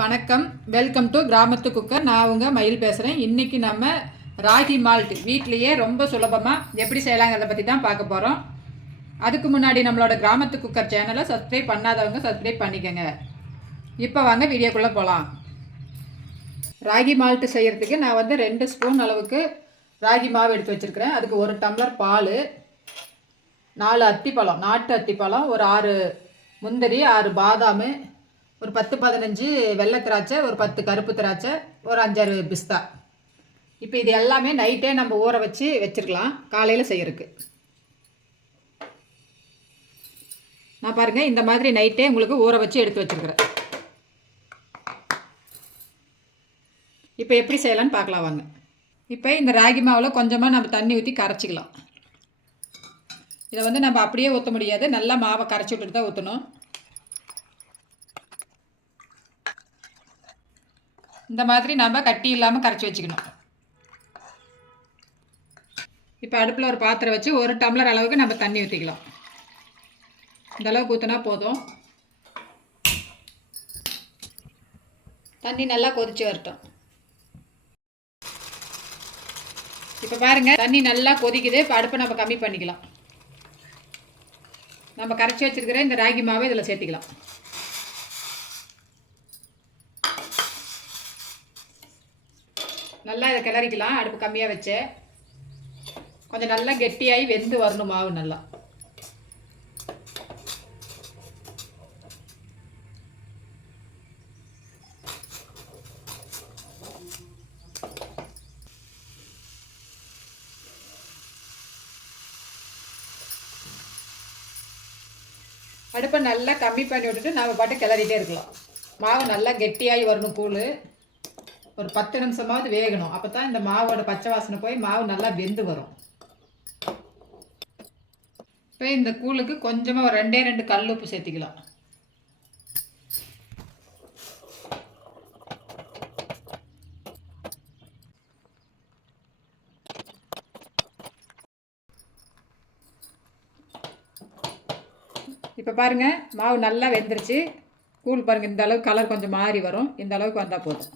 வணக்கம். Welcome to கிராமத்து cooker. நான் உங்கள் மயில் பேசுகிறேன் இன்றைக்கி நம்ம ராகி மால்ட். வீட்லேயே ரொம்ப சுலபமாக எப்படி செய்யலாங்கிறத பற்றி தான் பார்க்க போகிறோம் அதுக்கு முன்னாடி நம்மளோட கிராமத்து குக்கர் சேனலை சப்ஸ்கிரைப் பண்ணாதவங்க சப்ஸ்கிரைப் பண்ணிக்கோங்க. இப்போ வாங்க வீடியோக்குள்ளே போகலாம் ராகி மால்ட் செய்கிறதுக்கு நான் வந்து ரெண்டு ஸ்பூன் அளவுக்கு ராகி மாவு எடுத்து வச்சுருக்கிறேன். அதுக்கு ஒரு டம்ளர் பால் நாலு அத்திப்பழம் நாட்டு அத்திப்பழம் ஒரு ஆறு முந்திரி ஆறு பாதாம் ஒரு பத்து பதினஞ்சு வெள்ளை திராட்சை ஒரு பத்து கருப்பு திராட்சை ஒரு அஞ்சாறு பிஸ்தா. இப்போ இது எல்லாமே நைட்டே நம்ம ஊற வச்சு வச்சுருக்கலாம். காலையில் செய்யறதுக்கு. நான் பாருங்கள் இந்த மாதிரி நைட்டே உங்களுக்கு ஊற வச்சு எடுத்து வச்சுருக்கிறேன். இப்போ எப்படி செய்யலான்னு பார்க்கலாம் வாங்க. இப்போ இந்த ராகி மாவில் கொஞ்சமாக நம்ம தண்ணி ஊற்றி கரைச்சிக்கலாம். இதை வந்து நம்ம அப்படியே ஊற்ற முடியாது. நல்லா மாவை கரைச்சி விட்டுட்டு தான் ஊற்றணும் இந்த மாதிரி நம்ம கட்டி இல்லாமல் கரைச்சி வச்சுக்கணும். இப்போ அடுப்பில் ஒரு பாத்திரம் வச்சு ஒரு டம்ளர் அளவுக்கு நம்ம தண்ணி ஊற்றிக்கலாம் இந்த அளவுக்கு ஊற்றினா போதும். தண்ணி நல்லா கொதிச்சு வரட்டும். இப்போ பாருங்கள் தண்ணி நல்லா கொதிக்குது. இப்போ அடுப்பை நம்ம கம்மி பண்ணிக்கலாம். நம்ம கரைச்சி வச்சுருக்கிற இந்த ராகி மாவை இதில் சேர்த்திக்கலாம். நல்லா இதை கிளறிக்கலாம். அடுப்பு கம்மியாக வச்சு. கொஞ்சம் நல்லா கெட்டியாகி வெந்து வரணும் மாவு நல்லா. அடுப்பை நல்லா கம்மி பண்ணி விட்டுட்டு நம்ம பாட்டு கிளறிட்டே இருக்கலாம். மாவு நல்லா கெட்டியாகி வரணும் கூழ். ஒரு பத்து நிமிஷமாவது வேகணும். அப்போ தான் இந்த மாவோட பச்சை வாசனை போய் மாவு நல்லா வெந்து வரும். இப்போ இந்த கூழுக்கு கொஞ்சமாக ஒரு ரெண்டே ரெண்டு கல் உப்பு சேர்த்திக்கலாம். இப்போ பாருங்கள் மாவு நல்லா வெந்துருச்சு. கூழ் பாருங்கள் இந்த அளவுக்கு கலர் கொஞ்சம் மாறி வரும். இந்த அளவுக்கு வந்தால் போதும்.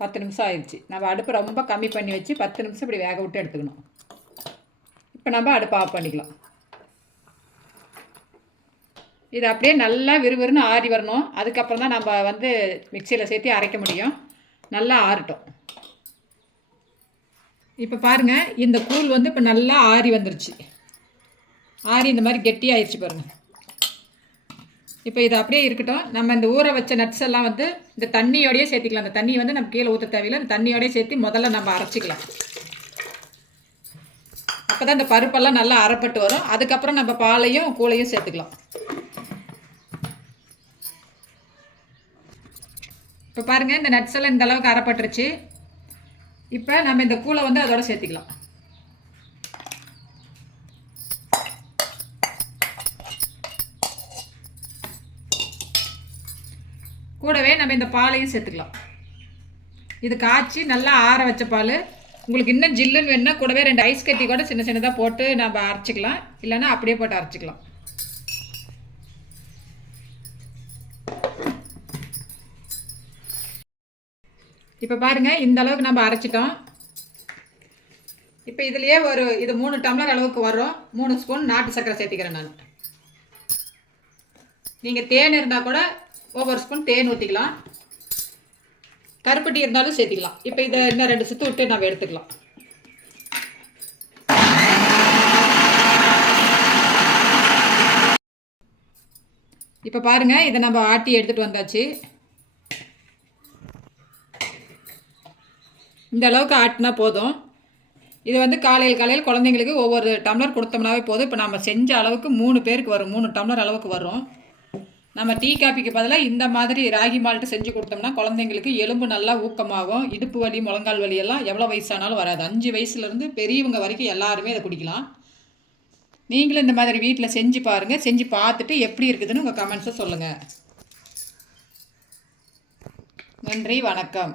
பத்து நிமிஷம் ஆயிடுச்சு. நம்ம அடுப்பு ரொம்ப கம்மி பண்ணி வச்சு பத்து நிமிஷம் இப்படி வேக விட்டு எடுத்துக்கணும். இப்போ நம்ம அடுப்பு ஆஃப் பண்ணிக்கலாம். இது அப்படியே நல்லா விறுவிறுன்னு ஆறி வரணும். அதுக்கப்புறம் தான் நம்ம வந்து மிக்சியில் சேர்த்து அரைக்க முடியும். நல்லா ஆறட்டும். இப்போ பாருங்கள் இந்த கூழ் வந்து இப்போ நல்லா ஆறி வந்துருச்சு. ஆறி இந்த மாதிரி கெட்டியாயிருச்சு பாருங்கள் இப்போ இது அப்படியே இருக்கட்டும். நம்ம இந்த ஊற வச்ச நட்ஸ் எல்லாம் வந்து இந்த தண்ணியோடயே சேர்த்திக்கலாம். அந்த தண்ணி வந்து நம்ம கீழே ஊற்ற தேவையில்லை. இந்த தண்ணியோடய சேர்த்து முதல்ல நம்ம அரைச்சிக்கலாம். அப்போ தான் இந்த பருப்பெல்லாம் நல்லா அரைப்பட்டு வரும். அதுக்கப்புறம் நம்ம பாலையும் கூழையும் சேர்த்துக்கலாம். இப்போ பாருங்கள் இந்த நட்ஸ் எல்லாம் இந்த அளவுக்கு அரைப்பட்டுருச்சு. இப்போ நம்ம இந்த கூழை வந்து அதோட சேர்த்திக்கலாம். கூடவே நம்ம இந்த பாலையும் சேர்த்துக்கலாம். இது காய்ச்சி நல்லா ஆற வச்ச பால். உங்களுக்கு இன்னும் ஜில்லுன்னு வேணுன்னா கூடவே ரெண்டு ஐஸ் கட்டி கூட சின்ன சின்னதாக போட்டு நம்ம அரைச்சிக்கலாம். இல்லைன்னா அப்படியே போட்டு அரைச்சிக்கலாம். இப்போ பாருங்கள் இந்த அளவுக்கு நம்ம அரைச்சிட்டோம். இப்போ இதுலேயே ஒரு இது மூணு டம்ளர் அளவுக்கு வரும் மூணு ஸ்பூன் நாட்டு சர்க்கரை சேர்த்திக்கிறேன் நான். நீங்கள் தேன் இருந்தால் கூட ஒவ்வொரு ஸ்பூன் தேன் ஊற்றிக்கலாம் கருப்பட்டி இருந்தாலும் சேர்த்திக்கலாம். இப்போ இதை இன்னும் ரெண்டு சுற்று விட்டு நம்ம எடுத்துக்கலாம். இப்போ பாருங்கள் இதை நம்ம ஆட்டி எடுத்துகிட்டு வந்தாச்சு. இந்த அளவுக்கு ஆட்டினா போதும். இது வந்து காலையில் காலையில் குழந்தைங்களுக்கு ஒவ்வொரு டம்ளர் கொடுத்தோம்னாவே போதும். இப்போ நம்ம செஞ்ச அளவுக்கு மூணு பேருக்கு வரும். மூணு டம்ளர் அளவுக்கு வரும். நம்ம டீ காப்பிக்கு பதிலாக இந்த மாதிரி ராகி மால்ட்டு செஞ்சு கொடுத்தோம்னா குழந்தைங்களுக்கு எலும்பு நல்லா ஊக்கமாகும் இடுப்பு வலி முழங்கால் வலி எல்லாம் எவ்வளோ வயசானாலும் வராது. அஞ்சு வயசுலேருந்து பெரியவங்க வரைக்கும் எல்லாருமே அதை குடிக்கலாம். நீங்களும் இந்த மாதிரி வீட்டில் செஞ்சு பாருங்கள் செஞ்சு பார்த்துட்டு எப்படி இருக்குதுன்னு உங்கள் கமெண்ட்ஸை சொல்லுங்கள் நன்றி வணக்கம்.